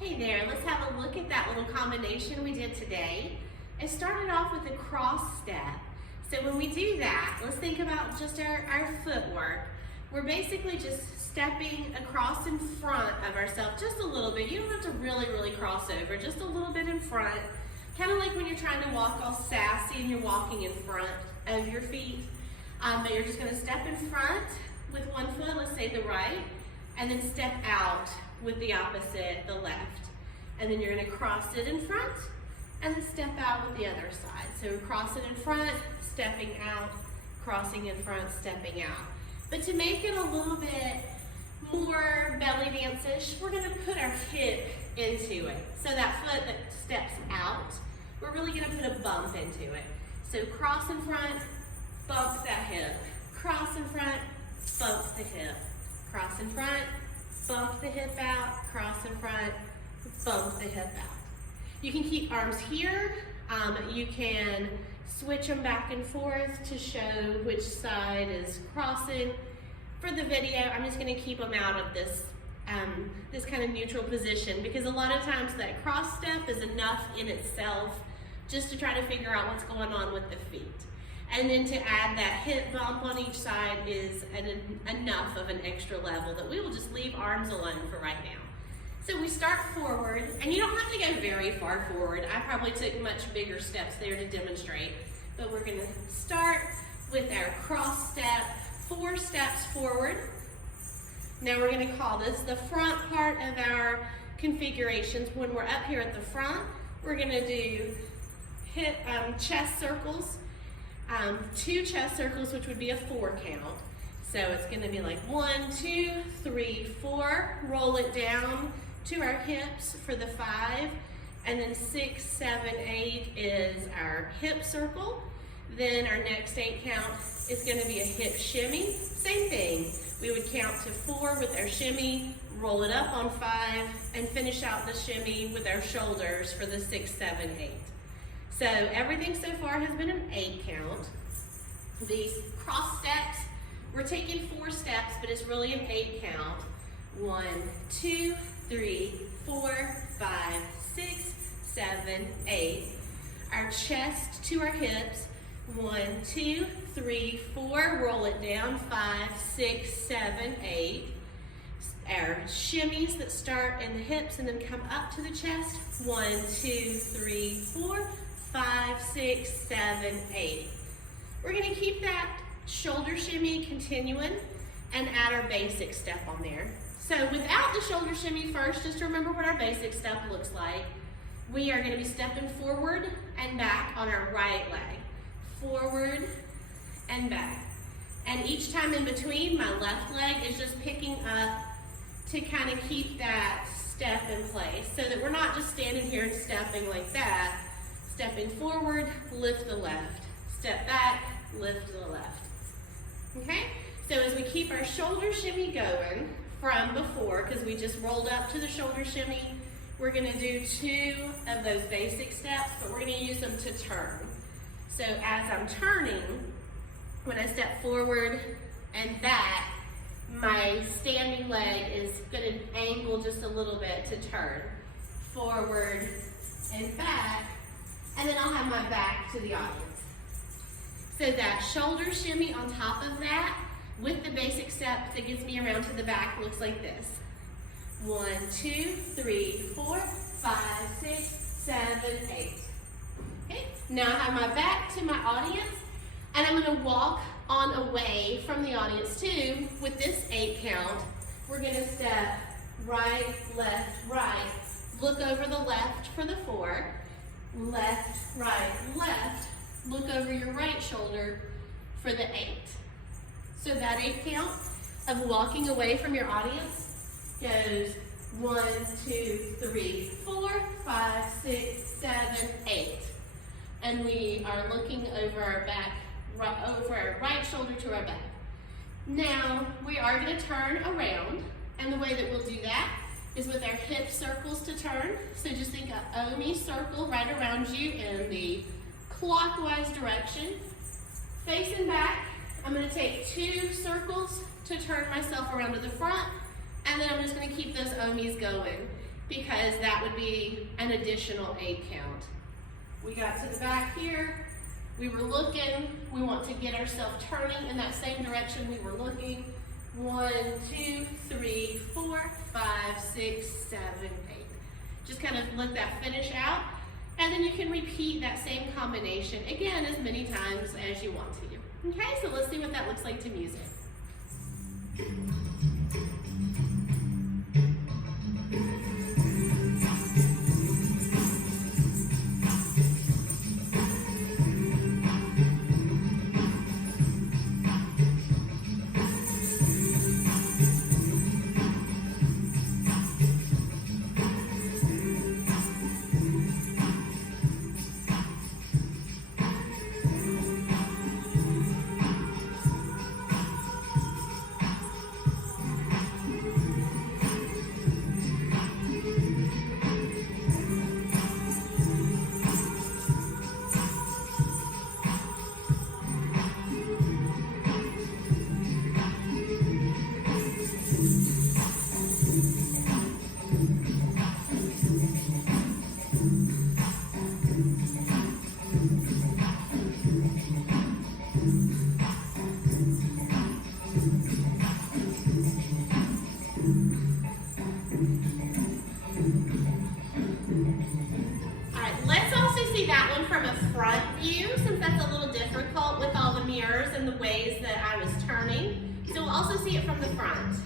Hey there, let's have a look at that little combination we did today. It started off with a cross step. So when we do that, let's think about just our footwork. We're basically just stepping across in front of ourselves just a little bit. You don't have to really cross over, just a little bit in front. Kind of like when you're trying to walk all sassy and you're walking in front of your feet. But you're just gonna step in front with one foot, let's say the right, and then step out with the opposite, the left. And then you're gonna cross it in front and then step out with the other side. So cross it in front, stepping out, crossing in front, stepping out. But to make it a little bit more belly dance-ish, we're gonna put our hip into it. So that foot that steps out, we're really gonna put a bump into it. So cross in front, bump that hip. Cross in front, bump the hip. Cross in front, bump the hip out, cross in front, bump the hip out. You can keep arms here. You can switch them back and forth to show which side is crossing. For the video, I'm just gonna keep them out of this, this kind of neutral position because a lot of times that cross step is enough in itself just to try to figure out what's going on with the feet. And then to add that hip bump on each side is enough of an extra level that we will just leave arms alone for right now. So we start forward, and you don't have to go very far forward. I probably took much bigger steps there to demonstrate, but we're gonna start with our cross step, 4 steps forward. Now we're gonna call this the front part of our configurations. When we're up here at the front, we're gonna do hip, chest circles. 2 chest circles, which would be a 4 count. So it's gonna be like 1, 2, 3, 4. Roll it down to our hips for the 5. And then 6, 7, 8 is our hip circle. Then our next 8 count is gonna be a hip shimmy. Same thing. We would count to 4 with our shimmy, roll it up on 5, and finish out the shimmy with our shoulders for the 6, 7, 8. So everything so far has been an 8 count. These cross steps, we're taking 4 steps, but it's really an 8 count. 1, 2, 3, 4, 5, 6, 7, 8. Our chest to our hips. 1, 2, 3, 4. Roll it down. 5, 6, 7, 8. Our shimmies that start in the hips and then come up to the chest. 1, 2, 3, 4. 5, 6, 7, 8. We're gonna keep that shoulder shimmy continuing and add our basic step on there. So without the shoulder shimmy first, just remember what our basic step looks like. We are gonna be stepping forward and back on our right leg. Forward and back. And each time in between, my left leg is just picking up to kind of keep that step in place so that we're not just standing here and stepping like that. Stepping forward, lift the left. Step back, lift the left. Okay? So as we keep our shoulder shimmy going from before, because we just rolled up to the shoulder shimmy, we're gonna do 2 of those basic steps, but we're gonna use them to turn. So as I'm turning, when I step forward and back, my standing leg is gonna angle just a little bit to turn. Forward and back. And then I'll have my back to the audience. So that shoulder shimmy on top of that, with the basic step that gets me around to the back, looks like this. 1, 2, 3, 4, 5, 6, 7, 8. Okay, now I have my back to my audience, and I'm gonna walk on away from the audience too, with this 8 count. We're gonna step right, left, right. Look over the left for the 4. Left, right, left. Look over your right shoulder for the 8. So that 8 count of walking away from your audience goes 1, 2, 3, 4, 5, 6, 7, 8. And we are looking over our back, over our right shoulder to our back. Now we are going to turn around, and the way that we'll do that is with our hip circles to turn. So just think of Omi circle right around you in the clockwise direction. Facing back, I'm gonna take 2 circles to turn myself around to the front, and then I'm just gonna keep those Omis going. because that would be an additional 8 count. We got to the back here. We were looking. We want to get ourselves turning in that same direction we were looking. 1, 2, 3, 4, 5, 6, 7, 8. Just kind of let that finish out. And then you can repeat that same combination again as many times as you want to. Okay, so let's see what that looks like to music. That one from a front view, since that's a little difficult with all the mirrors and the ways that I was turning. So we'll also see it from the front.